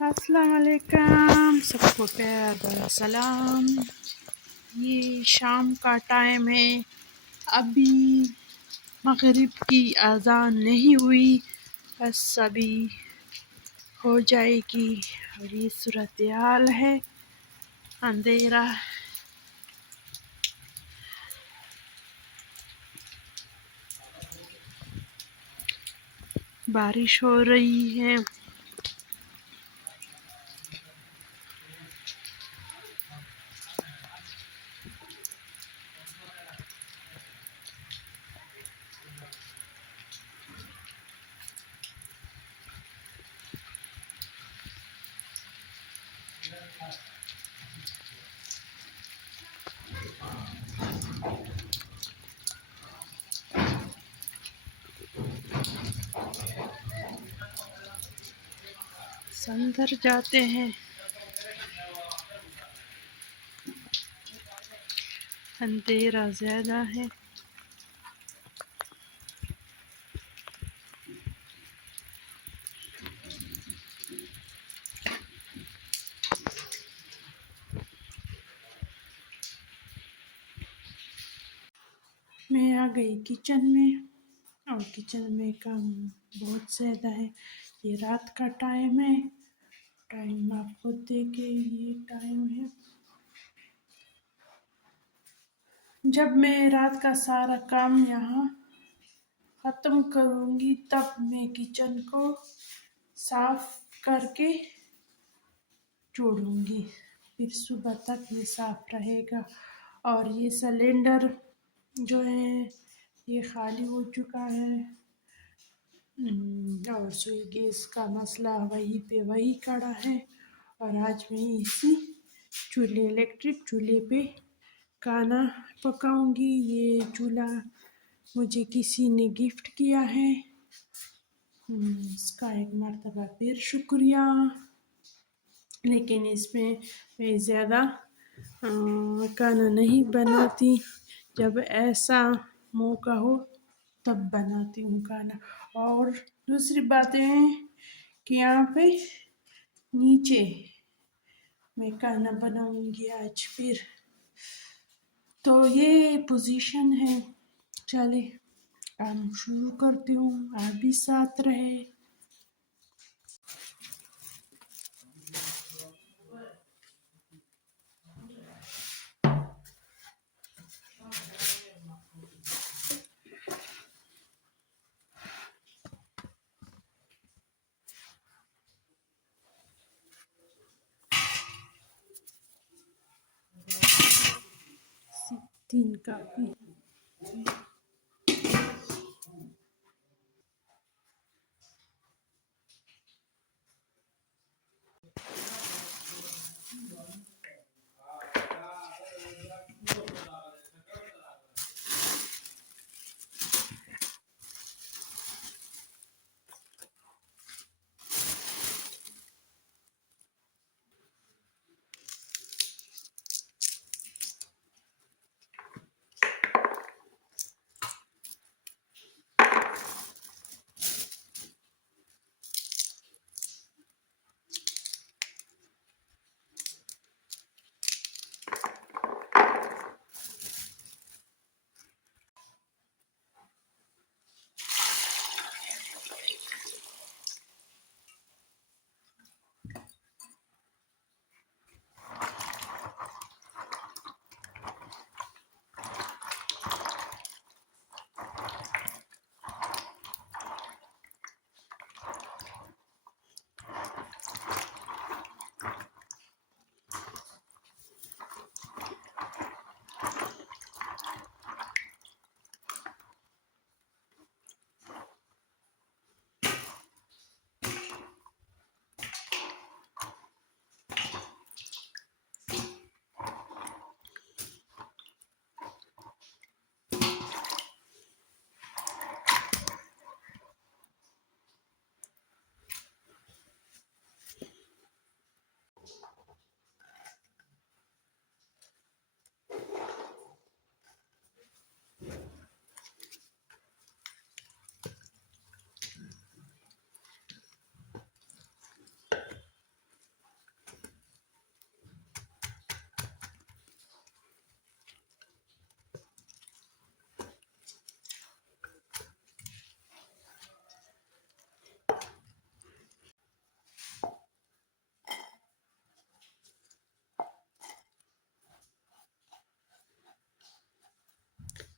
अस्सलाम वालेकुम, सबको प्यार भरा सलाम। ये शाम का टाइम है, अभी मगरिब की अज़ान नहीं हुई, बस अभी हो जाएगी। और ये सूरत हाल है, अंधेरा। बारिश हो रही है। अंदर जाते हैं, अंधेरा ज़्यादा है। मैं आ गई किचन में, और किचन में काम बहुत ज़्यादा है। ये रात का टाइम है, टाइम आपको देखे, ये टाइम है जब मैं रात का सारा काम यहाँ ख़त्म करूँगी, तब मैं किचन को साफ करके छोड़ूंगी। फिर सुबह तक ये साफ रहेगा। और ये सिलेंडर जो है ये खाली हो चुका है। और सुई गैस का मसला वहीं पे वही खड़ा है। और आज मैं इसी चूल्हे, इलेक्ट्रिक चूल्हे पे खाना पकाऊंगी। ये चूल्हा मुझे किसी ने गिफ्ट किया है, इसका एक मर्तबा फिर शुक्रिया। लेकिन इसमें मैं ज़्यादा खाना नहीं बनाती, जब ऐसा मौका हो तब बनाती हूँ खाना। और दूसरी बात है कि यहाँ पे नीचे मैं खाना बनाऊंगी आज फिर। तो ये पोजीशन है। चले काम शुरू करती हूँ, आप भी साथ रहे। तीन काफी।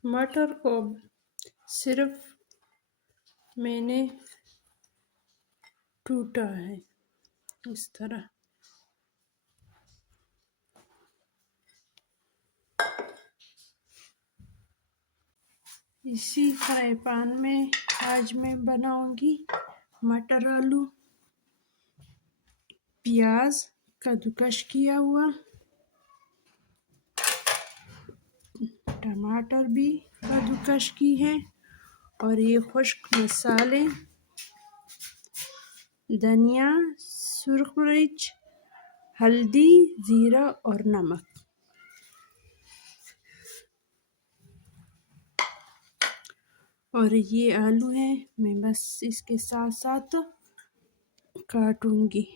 मटर को सिर्फ मैंने टूटा है इस तरह। इसी फ्राई पैन में आज मैं बनाऊंगी मटर आलू, प्याज कद्दूकस किया हुआ, टमाटर भी कद्दूकस की है, और ये खुश्क मसाले, धनिया, सुरख मिर्च, हल्दी, ज़ीरा और नमक। और ये आलू है, मैं बस इसके साथ साथ काटूंगी।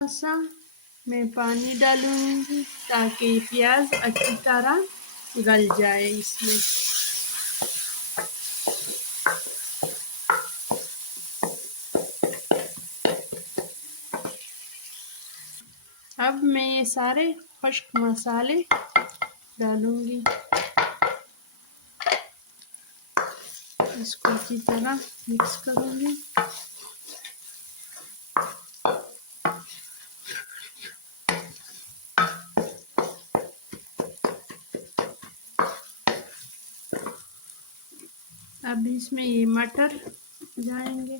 सा मैं पानी डालूंगी ताकि प्याज अच्छी तरह गल जाए इसमें। अब मैं ये सारे खुश्क मसाले डालूंगी, इसको अच्छी तरह मिक्स करूंगी। अब इसमें ये मटर जाएंगे।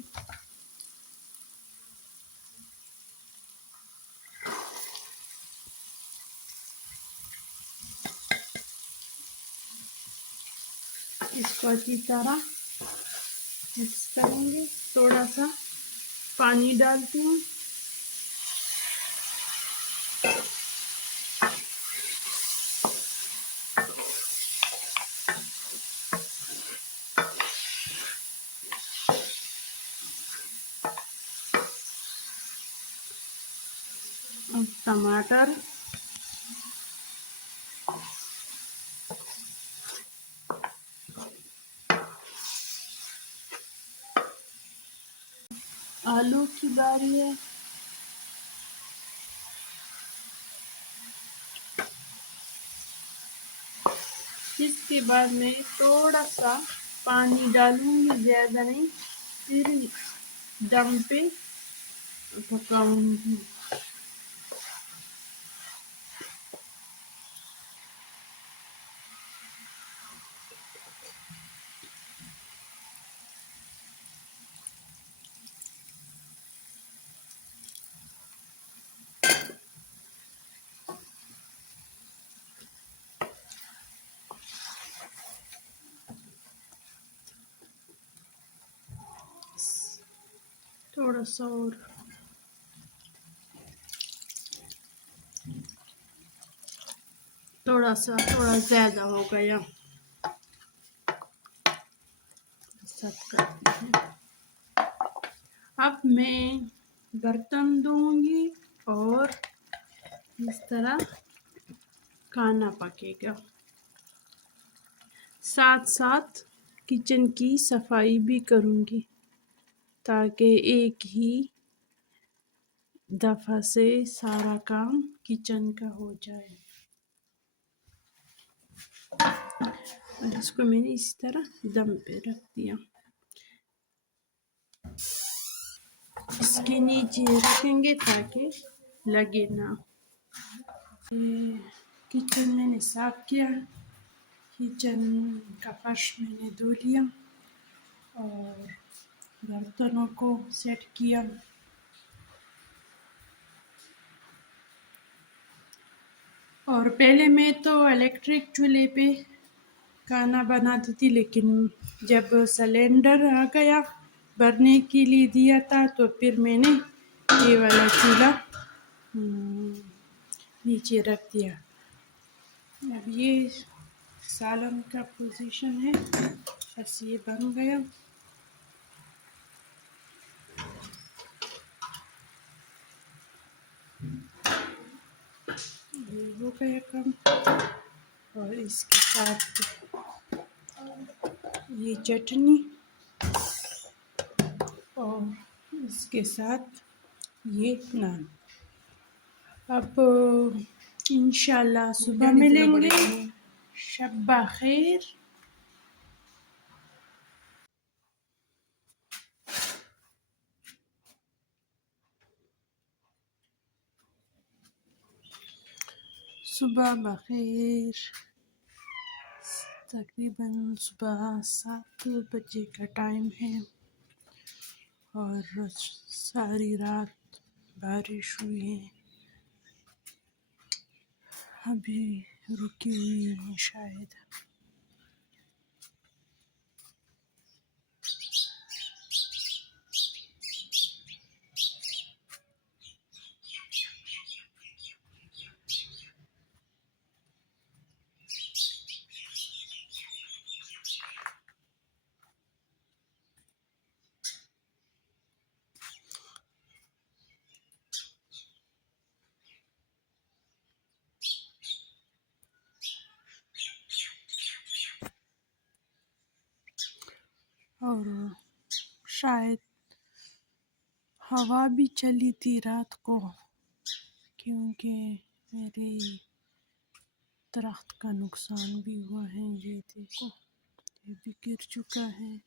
इसको अच्छी तरह मिक्स करेंगे। थोड़ा सा पानी डालती हूँ। अब टमाटर, आलू की बारी है। इसके बाद मैं थोड़ा सा पानी डालूंगी, ज़्यादा नहीं, फिर दम पे पकाऊंगी। थोड़ा सा और, थोड़ा ज़्यादा हो गया। सब करते हैं। अब मैं बर्तन धोऊंगी और इस तरह खाना पकेगा। साथ साथ किचन की सफाई भी करूंगी ताकि एक ही दफ़ा से सारा काम किचन का हो जाए। और इसको मैंने इस तरह दम पे रख दिया। इसके नीचे रखेंगे ताकि लगे ना। किचन मैंने साफ किया, किचन का फर्श मैंने धो लिया और बर्तनों को सेट किया। और पहले मैं तो इलेक्ट्रिक चूल्हे पे खाना बनाती थी, लेकिन जब सिलेंडर आ गया भरने के लिए दिया था तो फिर मैंने ये वाला चूल्हा नीचे रख दिया। अब ये सालन का पोजीशन है, बस ये बन गया। ये हो गया कम। और इसके साथ ये चटनी और इसके साथ ये नान। अब इंशाल्लाह सुबह मिलेंगे। शब्बा खैर। सुबह बखैर। तकरीबन सुबह 7 बजे का टाइम है और सारी रात बारिश हुई है। अभी रुकी हुई है शायद। और शायद हवा भी चली थी रात को, क्योंकि मेरे दरख्त का नुकसान भी हुआ है। ये देखो, ये भी गिर चुका है।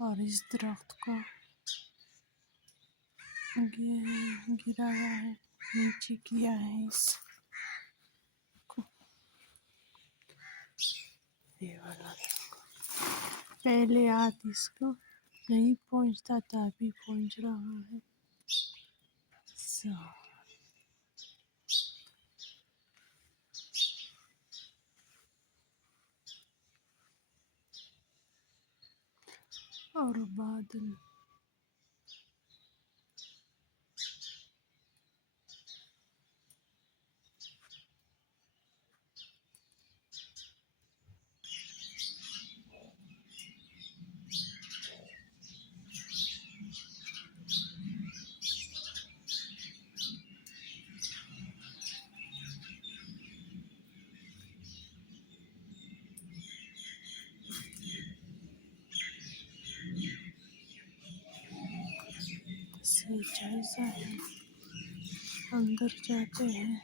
और इस दरख्त को गिरा हुआ है, नीचे किया है इसको। ये वाला पहले हाथ इसको नहीं पहुंचता था, अभी पहुंच रहा है। और बादल से जायजा है। अंदर जाते हैं।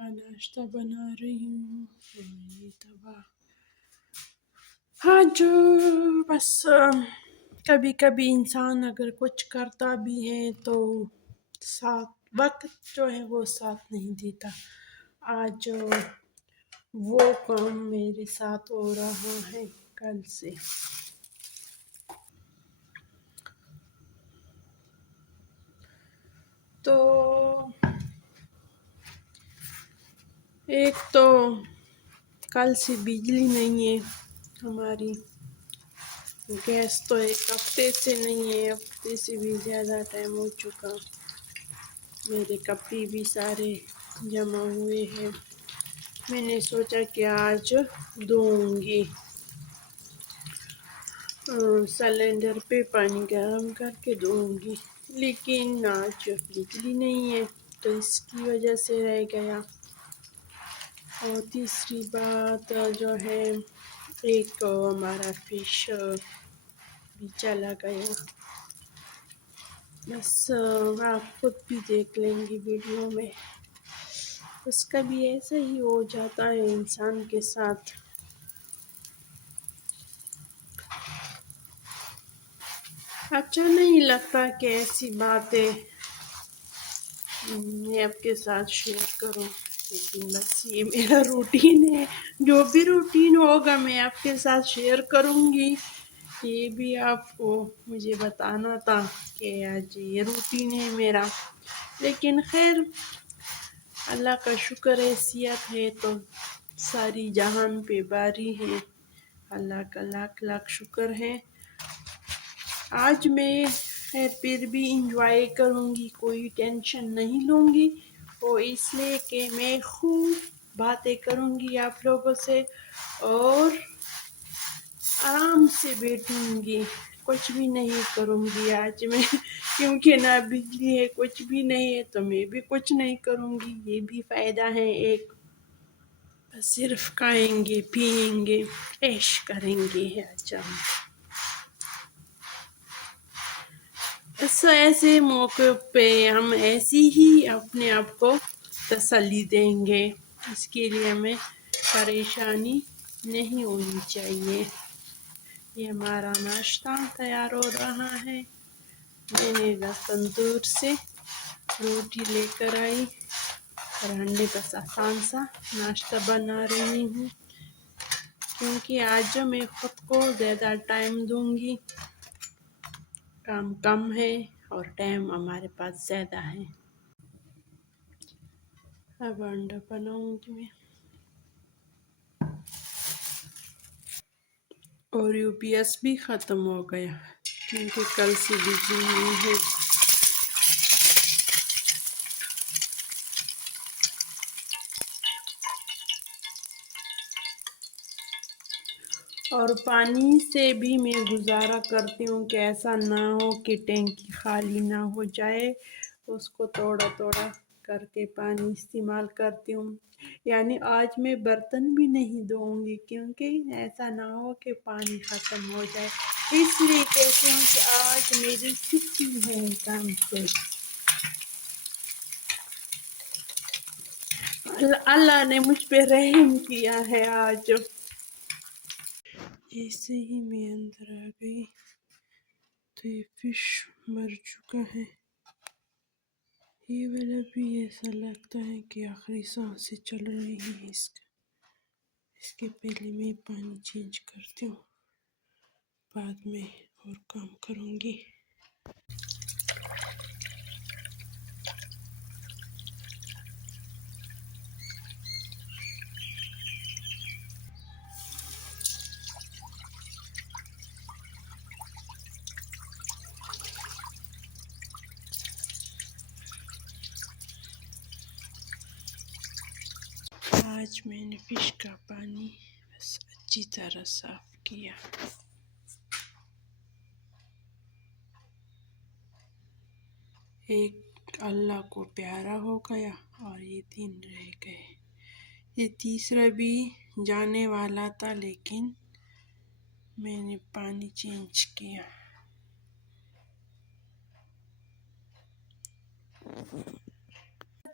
का नाश्ता बना रही हूँ। ये तवा हाँ, जो बस कभी कभी इंसान अगर कुछ करता भी है तो साथ वक्त जो है वो साथ नहीं देता। आज वो काम मेरे साथ हो रहा है कल से। तो एक तो कल से बिजली नहीं है हमारी। गैस तो एक हफ्ते से नहीं है, हफ्ते से भी ज़्यादा टाइम हो चुका। मेरे कपड़े भी सारे जमा हुए हैं। मैंने सोचा कि आज धोऊंगी। सिलेंडर पे पानी गर्म करके धोऊंगी, लेकिन आज बिजली नहीं है तो इसकी वजह से रह गया। और तीसरी बात जो है, एक हमारा फिश भी चला गया। बस आप खुद भी देख लेंगी वीडियो में। उसका भी ऐसा ही हो जाता है इंसान के साथ। अच्छा नहीं लगता कि ऐसी बातें मैं आपके साथ शेयर करूं, लेकिन बस ये मेरा रूटीन है। जो भी रूटीन होगा मैं आपके साथ शेयर करूंगी। ये भी आपको मुझे बताना था कि आज ये रूटीन है मेरा। लेकिन खैर, अल्लाह का शुक्र है, सेहत है तो सारी जहान पे बारी है। अल्लाह का लाख लाख शुक्र है। आज मैं खैर फिर भी इंजॉय करूँगी, कोई टेंशन नहीं लूँगी। वो इसलिए कि मैं खूब बातें करूँगी आप लोगों से और आराम से बैठूँगी, कुछ भी नहीं करूँगी आज मैं। क्योंकि ना बिजली है, कुछ भी नहीं है, तो मैं भी कुछ नहीं करूँगी। ये भी फ़ायदा है एक। सिर्फ खाएंगे पिएंगे ऐश करेंगे आज हम। तो ऐसे मौके पे हम ऐसी ही अपने आप को तसल्ली देंगे। इसके लिए हमें परेशानी नहीं होनी चाहिए। ये हमारा नाश्ता तैयार हो रहा है। मैंने बस तंदूर से रोटी लेकर आई और हमने बस आसान सा नाश्ता बना रही हूँ, क्योंकि आज मैं खुद को ज़्यादा टाइम दूंगी। काम कम है और टाइम हमारे पास ज़्यादा है। अब अंडा बनाऊंगी मैं। और यूपीएस भी ख़त्म हो गया क्योंकि कल से बिजली नहीं है। और पानी से भी मैं गुजारा करती हूँ कि ऐसा ना हो कि टैंकी खाली ना हो जाए। उसको थोड़ा थोड़ा करके पानी इस्तेमाल करती हूँ। यानी आज मैं बर्तन भी नहीं धोऊंगी, क्योंकि ऐसा ना हो कि पानी ख़त्म हो जाए। इसलिए कहती हूँ कि आज मेरी छुट्टी है काम से। अल्लाह ने मुझ पे रहम किया है आज। जैसे ही मैं अंदर आ गई तो ये फिश मर चुका है। ये वाला भी ऐसा लगता है कि आखिरी सांसें चल रही हैं इसका। इसके पहले मैं पानी चेंज करती हूँ, बाद में और काम करूँगी। आज मैंने फिश का पानी बस अच्छी तरह साफ किया। एक अल्लाह को प्यारा हो गया और ये 3 रह गए। ये तीसरा भी जाने वाला था, लेकिन मैंने पानी चेंज किया।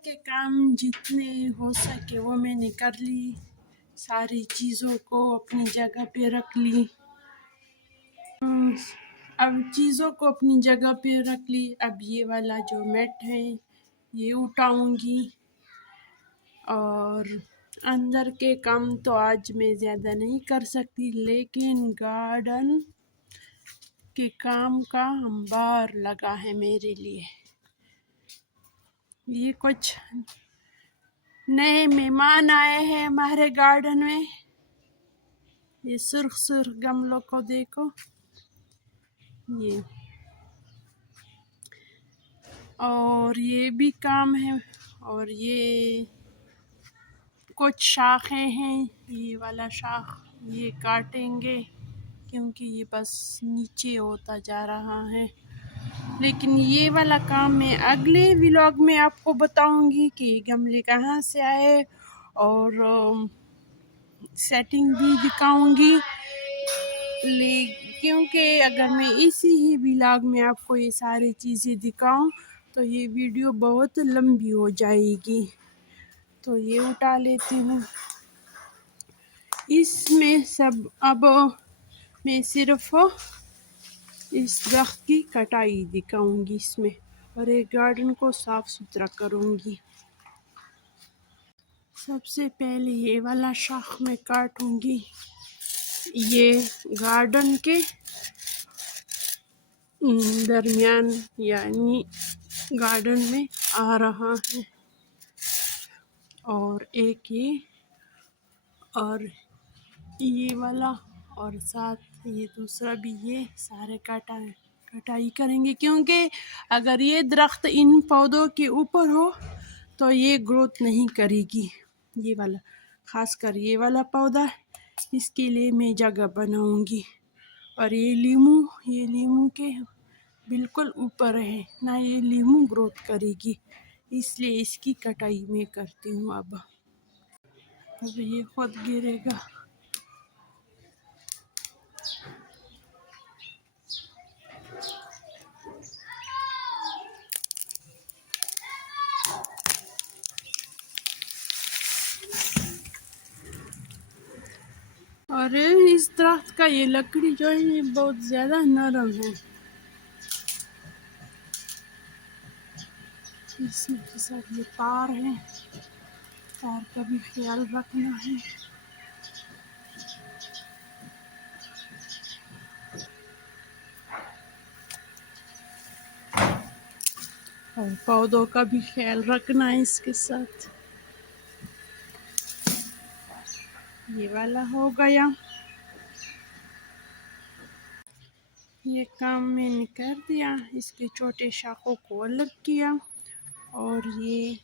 के काम जितने हो सके वो मैंने कर ली। सारी चीज़ों को अपनी जगह पे रख ली। अब चीज़ों को अपनी जगह पे रख ली। अब ये वाला जो मैट है ये उठाऊंगी। और अंदर के काम तो आज मैं ज़्यादा नहीं कर सकती, लेकिन गार्डन के काम का अंबार लगा है मेरे लिए। ये कुछ नए मेहमान आए हैं हमारे गार्डन में। ये सुर्ख सुर्ख गमलों को देखो। ये और ये भी काम है। और ये कुछ शाखें हैं, ये वाला शाख ये काटेंगे क्योंकि ये बस नीचे होता जा रहा है। लेकिन ये वाला काम मैं अगले व्लॉग में आपको बताऊंगी कि गमले कहाँ से आए, और सेटिंग भी दिखाऊंगी। क्योंकि अगर मैं इसी ही व्लॉग में आपको ये सारी चीज़ें दिखाऊं तो ये वीडियो बहुत लंबी हो जाएगी। तो ये उठा लेती हूँ। इसमें सब अब मैं सिर्फ इस दरख्त की कटाई दिखाऊंगी इसमें, और एक गार्डन को साफ सुथरा करूंगी। सबसे पहले ये वाला शाख में काटूंगी। ये गार्डन के दरमियान यानी गार्डन में आ रहा है, और एक ये और ये वाला, और साथ ये दूसरा भी, ये सारे कटाई करेंगे, क्योंकि अगर ये दरख्त इन पौधों के ऊपर हो तो ये ग्रोथ नहीं करेगी। ये वाला खासकर ये वाला पौधा, इसके लिए मैं जगह बनाऊंगी। और ये लीमू के बिल्कुल ऊपर है ना, ये लीमू ग्रोथ करेगी, इसलिए इसकी कटाई मैं करती हूँ। अब ये खुद गिरेगा। और इस दरख्त का ये लकड़ी जो है ये बहुत ज़्यादा नरम है, इसमें के साथ ये तार है, तार का भी ख्याल रखना है। और पौधों का भी ख्याल रखना है इसके साथ। ये वाला हो गया। ये काम मैंने कर दिया, इसके छोटे शाखों को अलग किया और ये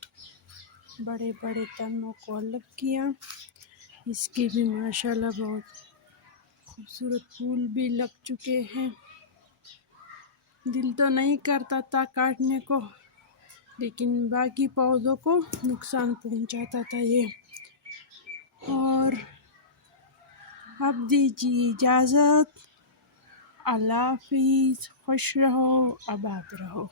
बड़े बड़े तनों को अलग किया। इसके भी माशाल्लाह बहुत खूबसूरत फूल भी लग चुके हैं। दिल तो नहीं करता था काटने को, लेकिन बाकी पौधों को नुकसान पहुंचाता था ये। और अब दीजिए इजाज़त। अल्लाह हाफिज़। खुश रहो, आबाद रहो।